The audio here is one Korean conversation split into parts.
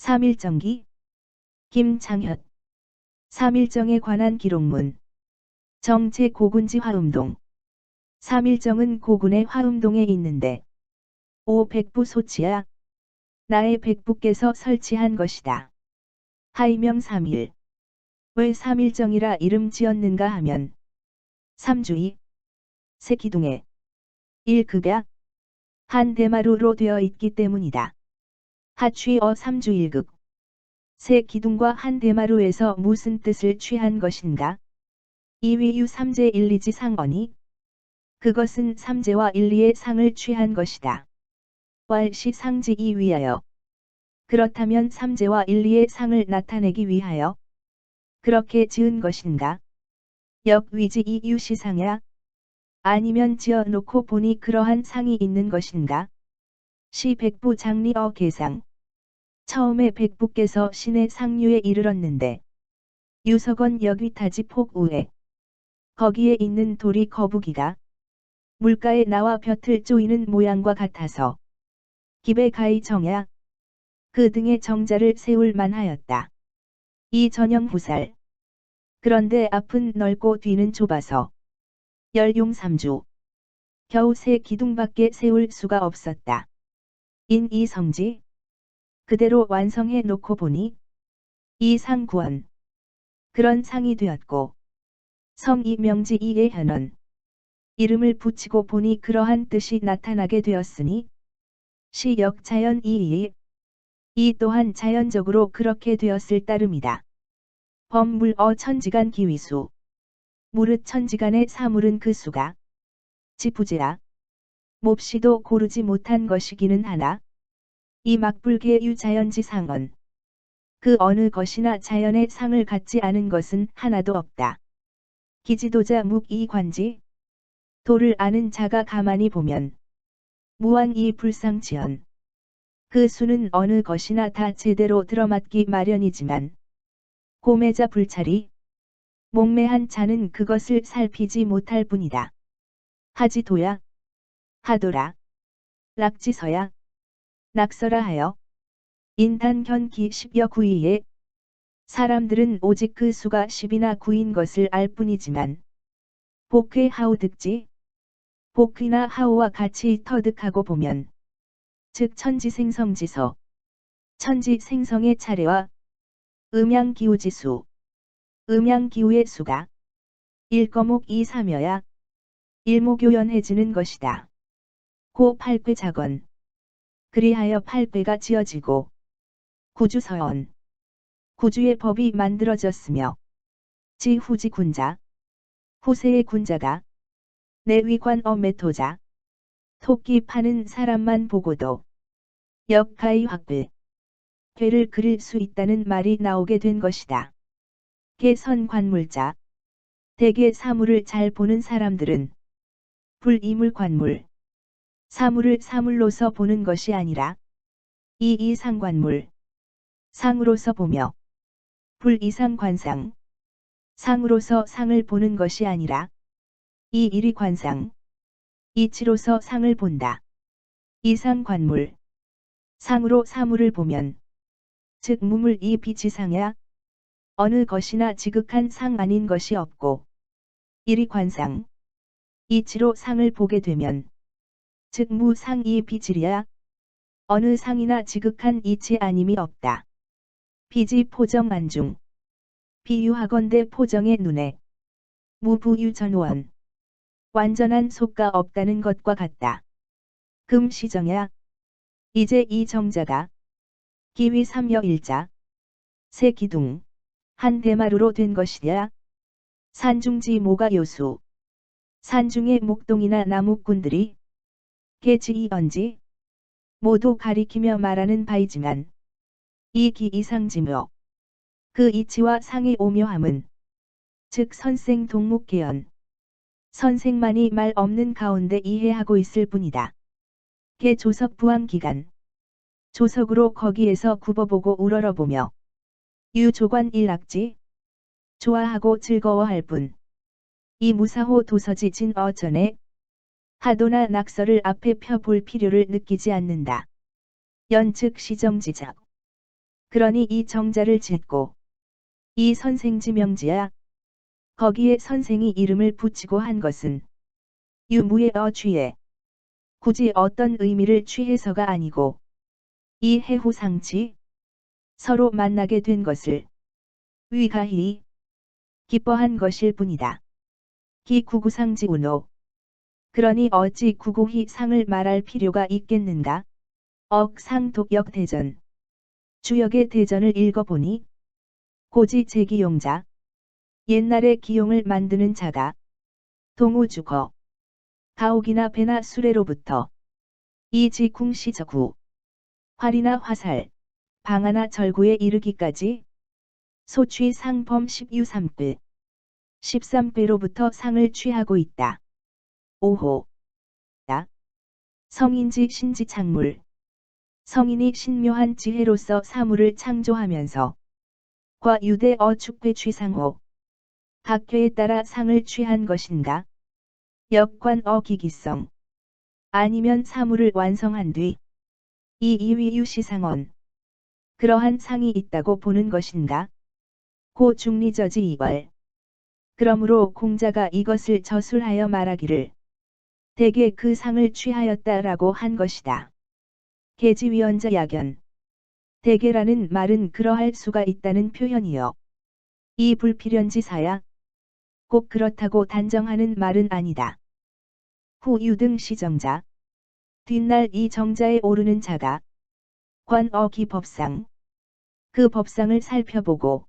삼일정기 김창현. 삼일정에 관한 기록문. 정제 고군지 화음동. 삼일정은 고군의 화음동에 있는데 오 백부 소치야. 나의 백부께서 설치한 것이다. 하이명 삼일. 왜 삼일정이라 이름 지었는가 하면 삼주이 세기둥에 일급야 한 대마루로 되어 있기 때문이다. 하취어 삼주일극. 세 기둥과 한 대마루에서 무슨 뜻을 취한 것인가? 이위유 삼재 일리지 상언이. 그것은 삼재와 일리의 상을 취한 것이다. 왈시 상지이 위하여. 그렇다면 삼재와 일리의 상을 나타내기 위하여 그렇게 지은 것인가? 역위지 이유시상야. 아니면 지어놓고 보니 그러한 상이 있는 것인가? 시 백부 장리어 계상. 처음에 백부께서 신의 상류에 이르렀는데 유석원 역위타지 폭우에 거기에 있는 돌이 거북이가 물가에 나와 벼틀 쪼이는 모양과 같아서 기배 가히 정야. 그 등에 정자를 세울 만하였다. 이 전형 부살. 그런데 앞은 넓고 뒤는 좁아서 열용삼주. 겨우 세 기둥밖에 세울 수가 없었다. 인 이 성지. 그대로 완성해 놓고 보니 이 상구원. 그런 상이 되었고 성이 명지 이의 현원. 이름을 붙이고 보니 그러한 뜻이 나타나게 되었으니 시역 자연 이이. 이 또한 자연적으로 그렇게 되었을 따름이다. 범물어 천지간 기위수. 무릇 천지간의 사물은 그 수가 지부지라. 몹시도 고르지 못한 것이기는 하나 이 막불계 유자연지상언. 그 어느 것이나 자연의 상을 갖지 않은 것은 하나도 없다. 기지도자 묵이관지. 도를 아는 자가 가만히 보면 무왕이 불상지연. 그 수는 어느 것이나 다 제대로 들어맞기 마련이지만 고매자 불찰이 목매한 자는 그것을 살피지 못할 뿐이다. 하지도야. 하도라. 락지서야. 낙서라 하여 인탄견기 10여 구이에 사람들은 오직 그 수가 10이나 9인 것을 알 뿐이지만 복회 하우득지. 복휘나 하우와 같이 터득하고 보면 즉 천지생성지서. 천지생성의 차례와 음양기우지수. 음양기우의 수가 일거목 이삼여야 일목요연해지는 것이다. 고 팔괘작언. 그리하여 팔괘가 지어지고 구주서언. 구주의 법이 만들어졌으며 지후지 군자. 후세의 군자가 내위관어 메토자. 토끼 파는 사람만 보고도 역가이 확불. 괴를 그릴 수 있다는 말이 나오게 된 것이다. 개선관물자. 대개 사물을 잘 보는 사람들은 불이물관물. 사물을 사물로서 보는 것이 아니라 이이상관물. 상으로서 보며 불이상관상. 상으로서 상을 보는 것이 아니라 이일이관상. 이치로서 상을 본다. 이상관물. 상으로 사물을 보면 즉 무물 이비지상야. 어느 것이나 지극한 상 아닌 것이 없고 일이관상. 이치로 상을 보게 되면 즉 무상이 비질이야. 어느 상이나 지극한 이치 아님이 없다. 비지 포정 안중. 비유하건대 포정의 눈에 무부유전원. 완전한 속가 없다는 것과 같다. 금시정야. 이제 이 정자가 기위 삼여일자. 세 기둥 한 대마루로 된 것이야. 산중지 모가 요수. 산중의 목동이나 나무꾼들이 개지이언지 모두 가리키며 말하는 바이지만 이 기이상지묘. 그 이치와 상의 오묘함은 즉 선생 동묵계연. 선생만이 말 없는 가운데 이해하고 있을 뿐이다. 개 조석 부왕기간. 조석으로 거기에서 굽어보고 우러러보며 유조관 일락지. 좋아하고 즐거워할 뿐. 이 무사호 도서지 진 어전에 하도나 낙서를 앞에 펴볼 필요를 느끼지 않는다. 연즉 시정지작. 그러니 이 정자를 짓고 이 선생지 명지야. 거기에 선생이 이름을 붙이고 한 것은 유무의 어취에 굳이 어떤 의미를 취해서가 아니고 이 해후상치 서로 만나게 된 것을 위가히 기뻐한 것일 뿐이다. 기구구상지운호. 그러니 어찌 구고히 상을 말할 필요가 있겠는가? 억상독역대전. 주역의 대전을 읽어보니 고지 제기용자. 옛날에 기용을 만드는 자가 동우주거. 가옥이나 배나 수레로부터 이 지궁시저구. 활이나 화살, 방아나 절구에 이르기까지 소취 상범 10유3배. 13배로부터 상을 취하고 있다. 5호. 성인지 신지 창물. 성인이 신묘한 지혜로서 사물을 창조하면서 과유대 어축회 취상호. 각회에 따라 상을 취한 것인가? 역관 어기기성. 아니면 사물을 완성한 뒤 이 이위유 시상언. 그러한 상이 있다고 보는 것인가? 고 중리저지 이월. 그러므로 공자가 이것을 저술하여 말하기를 대개 그 상을 취하였다라고 한 것이다. 계지위원자 약연. 대개라는 말은 그러할 수가 있다는 표현이요. 이 불필연지사야. 꼭 그렇다고 단정하는 말은 아니다. 후유등 시정자. 뒷날 이 정자에 오르는 자가 관어기 법상. 그 법상을 살펴보고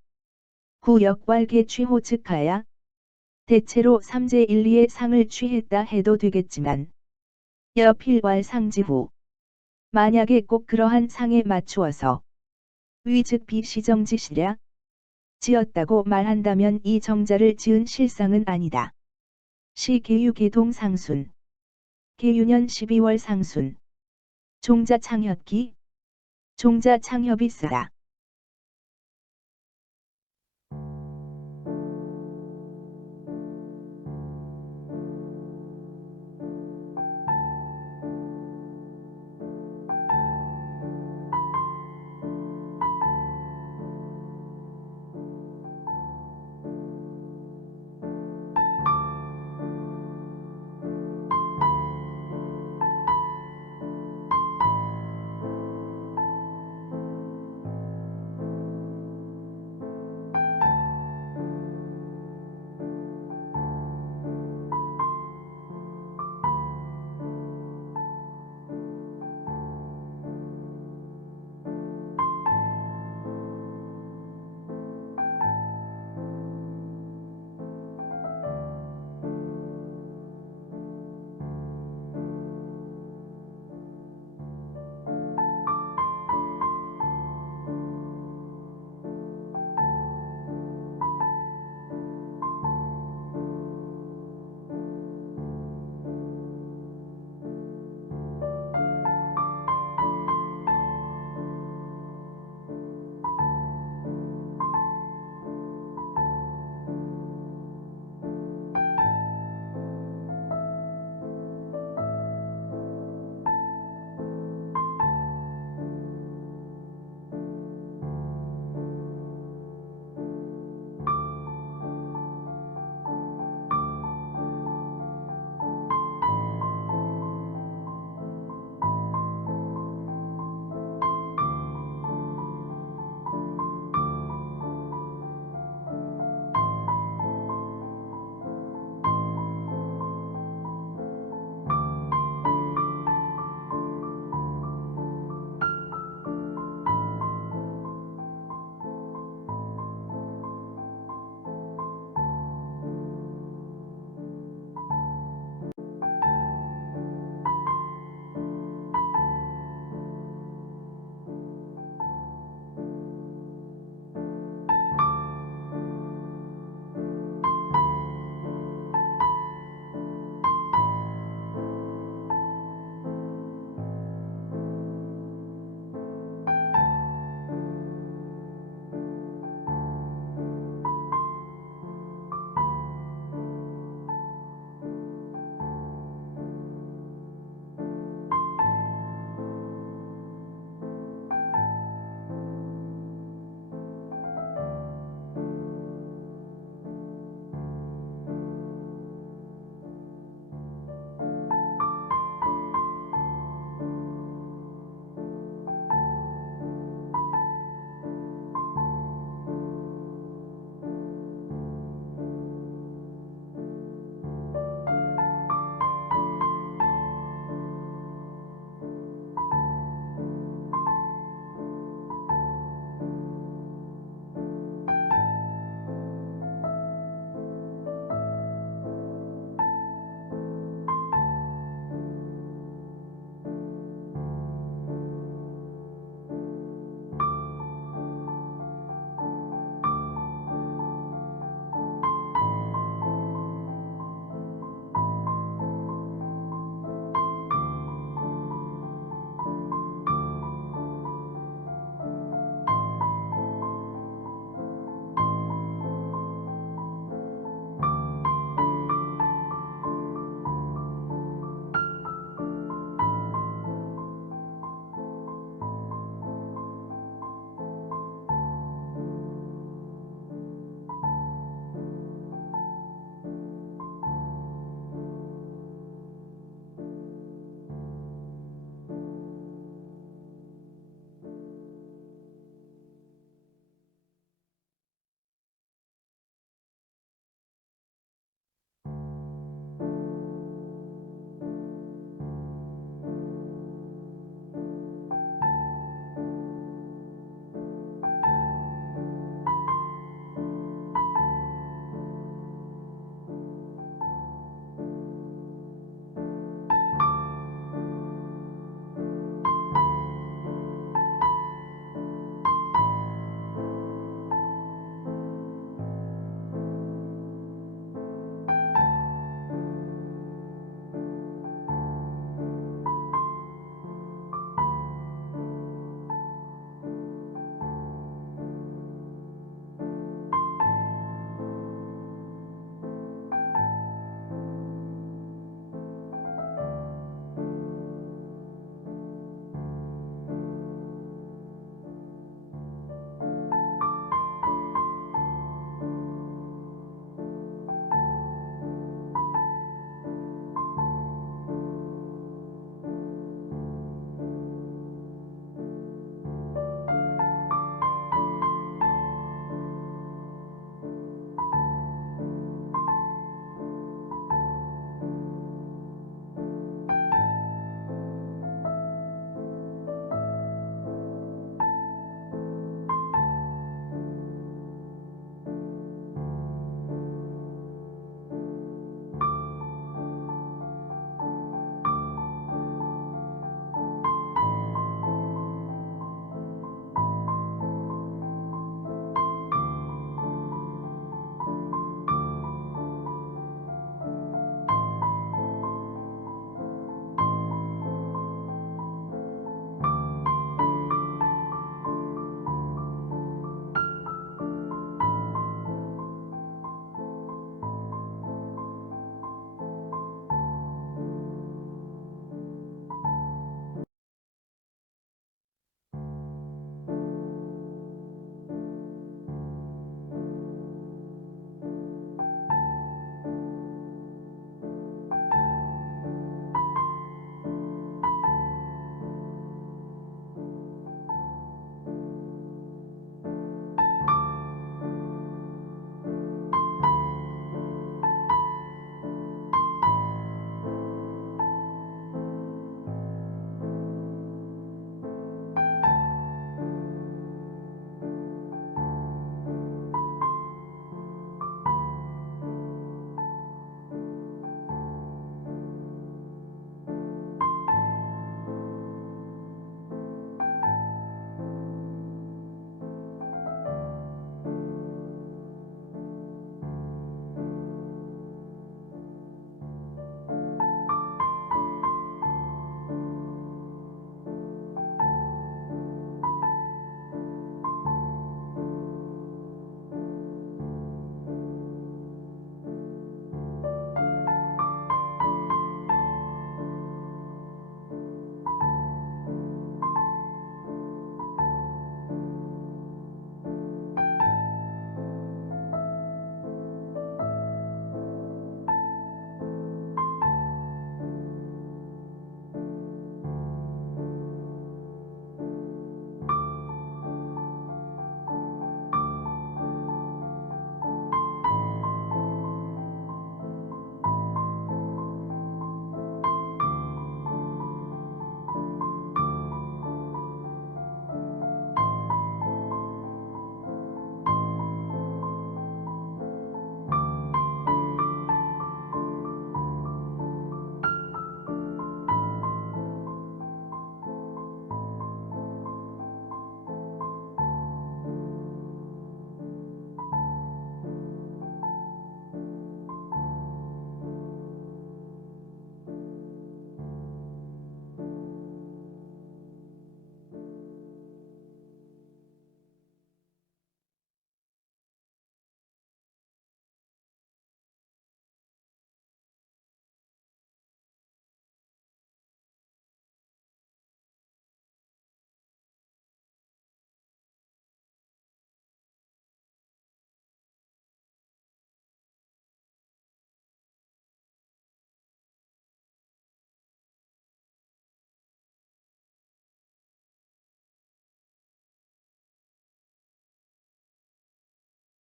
구역왈계 취호 즉하야. 대체로 3제 1, 2의 상을 취했다 해도 되겠지만 여필왈상지후. 만약에 꼭 그러한 상에 맞추어서 위즉 비시정지시랴 지었다고 말한다면 이 정자를 지은 실상은 아니다. 시계유계동 상순. 계유년 12월 상순. 종자 창협기. 종자 창협이 쓰다.